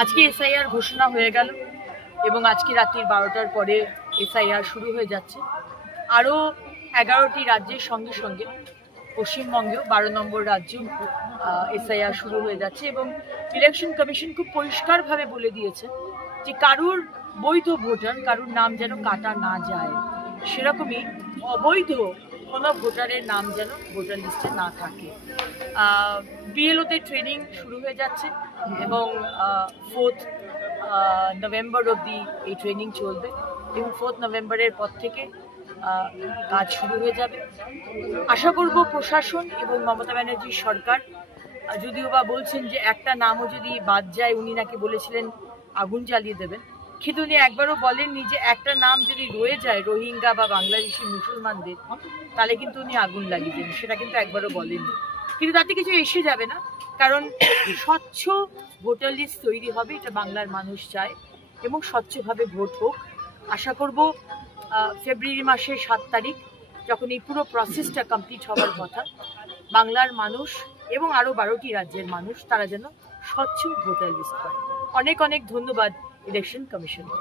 আজকে এসআইআর ঘোষণা হয়ে গেল এবং আজকে রাত্রি 12টার পরে এসআইআর শুরু হয়ে যাচ্ছে। আরও 11টি রাজ্যের সঙ্গে সঙ্গে পশ্চিমবঙ্গেও 12 নম্বর রাজ্য এসআইআর শুরু হয়ে যাচ্ছে এবং ইলেকশন কমিশন খুব পরিষ্কারভাবে বলে দিয়েছে যে কারুর বৈধ ভোটার কারুর নাম যেন কাটা না যায়, সেরকমই অবৈধ কোনো ভোটারের নাম যেন ভোটার লিস্টে না থাকে। বিএলওতে ট্রেনিং শুরু হয়ে যাচ্ছে এবং 4th নভেম্বর অবধি এই ট্রেনিং চলবে এবং 4th নভেম্বরের পর থেকে কাজ শুরু হয়ে যাবে। আশা করব প্রশাসন এবং মমতা ব্যানার্জির সরকার, যদিও বা বলছেন যে একটা নামও যদি বাদ যায়, উনি নাকি বলেছিলেন আগুন জ্বালিয়ে দেবেন, কিন্তু উনি একবারও বলেননি যে একটা নাম যদি রয়ে যায় রোহিঙ্গা বা বাংলাদেশি মুসলমানদের, তাহলে কিন্তু উনি আগুন লাগিয়ে দেবেন, সেটা কিন্তু একবারও বলেননি। কিন্তু তাতে কিছু এসে যাবে না, কারণ স্বচ্ছ ভোটার লিস্ট তৈরি হবে, এটা বাংলার মানুষ চায় এবং স্বচ্ছভাবে ভোট হোক। আশা করব ফেব্রুয়ারি মাসের 7 তারিখ যখন এই পুরো প্রসেসটা কমপ্লিট হওয়ার কথা, বাংলার মানুষ এবং আরও 12টি রাজ্যের মানুষ তারা যেন স্বচ্ছ ভোটার লিস্ট পায়। অনেক অনেক ধন্যবাদ ইলেকশন কমিশনকে।